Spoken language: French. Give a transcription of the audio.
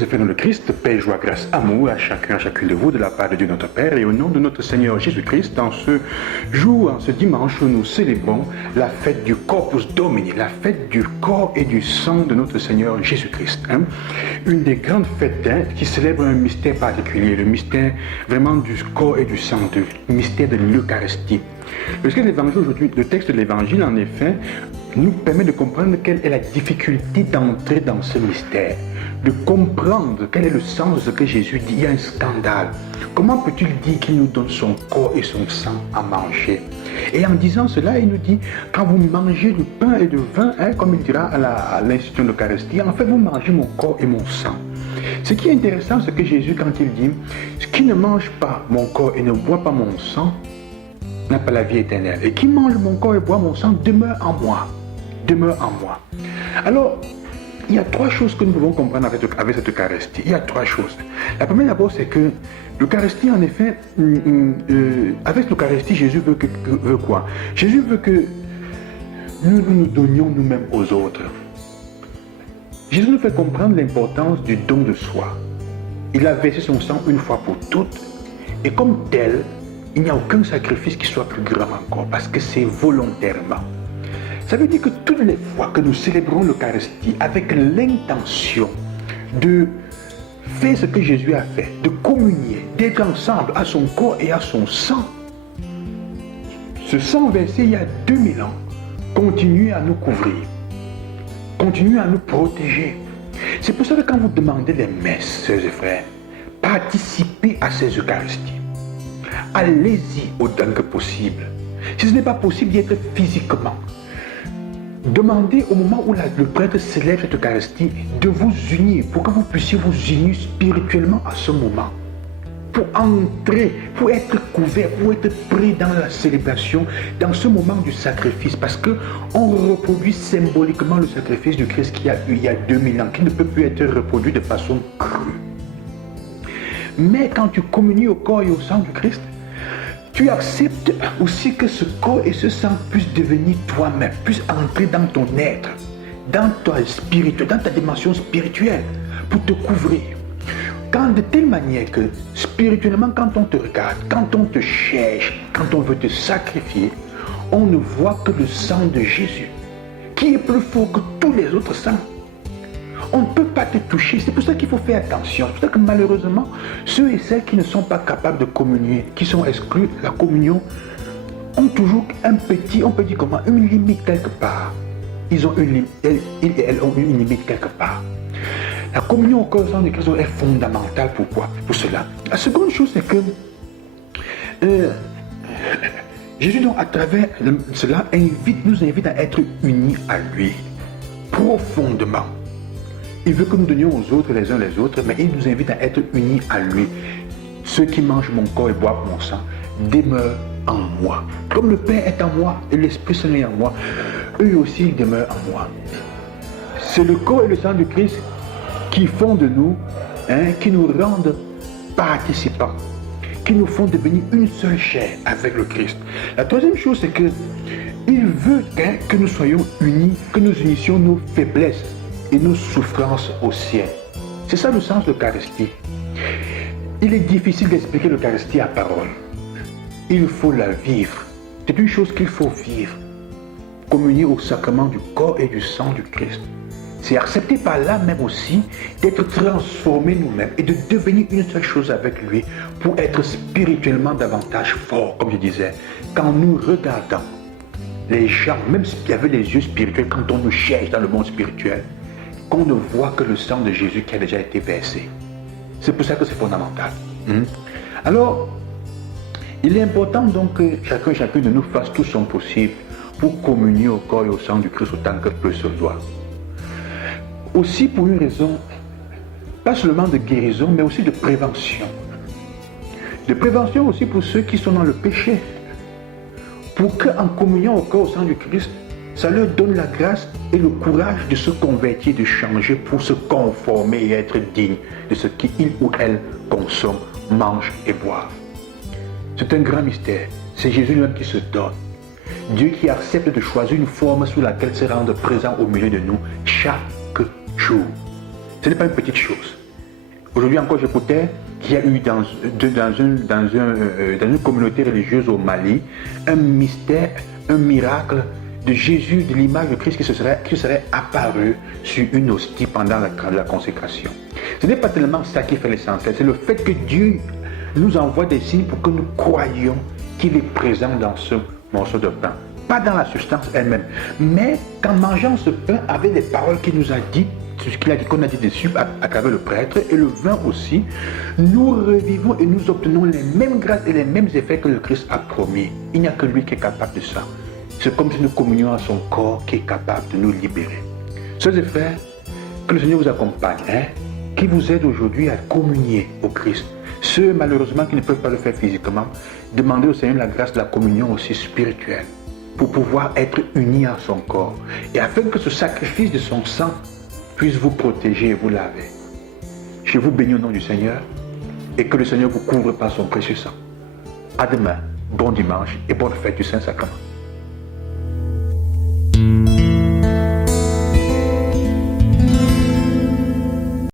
Frères et frères dans le Christ, paix, joie, grâce, amour à chacun, à chacune de vous de la part de Dieu notre Père et au nom de notre Seigneur Jésus-Christ, en ce jour, en ce dimanche où nous célébrons la fête du Corpus Domini, la fête du corps et du sang de notre Seigneur Jésus-Christ. Une des grandes fêtes qui célèbre un mystère particulier, le mystère vraiment du corps et du sang, le mystère de l'Eucharistie. Le texte de l'Évangile, en effet, nous permet de comprendre quelle est la difficulté d'entrer dans ce mystère, de comprendre quel est le sens de ce que Jésus dit. Il y a un scandale. Comment peut-il dire qu'il nous donne son corps et son sang à manger? Et en disant cela, il nous dit, quand vous mangez du pain et du vin, comme il dira à l'institution de l'Eucharistie, en fait, vous mangez mon corps et mon sang. Ce qui est intéressant, c'est que Jésus, quand il dit, qui ne mange pas mon corps et ne boit pas mon sang, n'a pas la vie éternelle. Et qui mange mon corps et boit mon sang demeure en moi. Demeure en moi. Alors, il y a trois choses que nous pouvons comprendre avec cette Eucharistie. Il y a trois choses. La première d'abord, c'est que l'Eucharistie, en effet, avec l'Eucharistie, Jésus veut quoi? Jésus veut que nous donnions nous-mêmes aux autres. Jésus nous fait comprendre l'importance du don de soi. Il a versé son sang une fois pour toutes, et comme tel, il n'y a aucun sacrifice qui soit plus grand encore, parce que c'est volontairement. Ça veut dire que toutes les fois que nous célébrons l'Eucharistie avec l'intention de faire ce que Jésus a fait, de communier, d'être ensemble à son corps et à son sang, ce sang versé il y a 2000 ans continue à nous couvrir, continue à nous protéger. C'est pour ça que quand vous demandez les messes, sœurs et frères, participez à ces Eucharisties. Allez-y autant que possible. Si ce n'est pas possible d'y être physiquement, demandez au moment où le prêtre célèbre cette Eucharistie de vous unir pour que vous puissiez vous unir spirituellement à ce moment. Pour entrer, pour être couvert, pour être prêt dans la célébration, dans ce moment du sacrifice. Parce qu'on reproduit symboliquement le sacrifice du Christ qu'il y a eu il y a 2000 ans, qui ne peut plus être reproduit de façon crue. Mais quand tu communies au corps et au sang du Christ, tu acceptes aussi que ce corps et ce sang puissent devenir toi-même, puissent entrer dans ton être, dans ta dimension spirituelle, pour te couvrir. De telle manière que spirituellement, quand on te regarde, quand on te cherche, quand on veut te sacrifier, on ne voit que le sang de Jésus, qui est plus fort que tous les autres sangs. On ne peut pas te toucher, c'est pour ça qu'il faut faire attention. C'est pour ça que malheureusement, ceux et celles qui ne sont pas capables de communier, qui sont exclus de la communion, ont toujours on peut dire comment, une limite quelque part. Ils ont une limite, ils et elles ont une limite quelque part. La communion au corps et au sang de Christ est fondamentale. Pourquoi? Pour cela. La seconde chose, c'est que Jésus, donc, à travers cela, nous invite à être unis à lui, profondément. Il veut que nous donnions aux autres les uns les autres, mais il nous invite à être unis à lui. Ceux qui mangent mon corps et boivent mon sang demeurent en moi. Comme le Père est en moi et l'Esprit Saint est en moi, eux aussi ils demeurent en moi. C'est le corps et le sang du Christ qui font de nous, qui nous rendent participants, qui nous font devenir une seule chair avec le Christ. La troisième chose, c'est que il veut que nous soyons unis, que nous unissions nos faiblesses et nos souffrances au ciel. C'est ça le sens de l'Eucharistie. Il est difficile d'expliquer l'Eucharistie à parole. Il faut la vivre. C'est une chose qu'il faut vivre. Communier au sacrement du corps et du sang du Christ. C'est accepter par là même aussi d'être transformés nous-mêmes et de devenir une seule chose avec lui pour être spirituellement davantage fort, comme je disais. Quand nous regardons les gens, même s'il y avait les yeux spirituels, quand on nous cherche dans le monde spirituel, qu'on ne voit que le sang de Jésus qui a déjà été versé. C'est pour ça que c'est fondamental. Alors, il est important donc que chacun de nous fasse tout son possible pour communier au corps et au sang du Christ autant que peu se doit. Aussi pour une raison, pas seulement de guérison, mais aussi de prévention. De prévention aussi pour ceux qui sont dans le péché. Pour qu'en communiant au corps et au sang du Christ, ça leur donne la grâce et le courage de se convertir, de changer pour se conformer et être digne de ce qu'ils ou elles consomment, mangent et boivent. C'est un grand mystère. C'est Jésus lui-même qui se donne. Dieu qui accepte de choisir une forme sous laquelle se rendre présent au milieu de nous chaque jour. Ce n'est pas une petite chose. Aujourd'hui encore, j'écoutais qu'il y a eu dans une communauté religieuse au Mali un mystère, un miracle de Jésus, de l'image de Christ qui serait apparu sur une hostie pendant la consécration. Ce n'est pas tellement ça qui fait l'essentiel, c'est le fait que Dieu nous envoie des signes pour que nous croyions qu'il est présent dans ce morceau de pain. Pas dans la substance elle-même, mais qu'en mangeant ce pain avec les paroles qu'il nous a dites, ce qu'on a dit dessus à travers le prêtre et le vin aussi, nous revivons et nous obtenons les mêmes grâces et les mêmes effets que le Christ a promis. Il n'y a que lui qui est capable de ça. C'est comme si nous communions à son corps qui est capable de nous libérer. Sœurs et frères, que le Seigneur vous accompagne, qui vous aide aujourd'hui à communier au Christ. Ceux malheureusement qui ne peuvent pas le faire physiquement, demandez au Seigneur la grâce de la communion aussi spirituelle pour pouvoir être unis à son corps et afin que ce sacrifice de son sang puisse vous protéger et vous laver. Je vous bénis au nom du Seigneur et que le Seigneur vous couvre par son précieux sang. À demain, bon dimanche et bonne fête du Saint-Sacrement.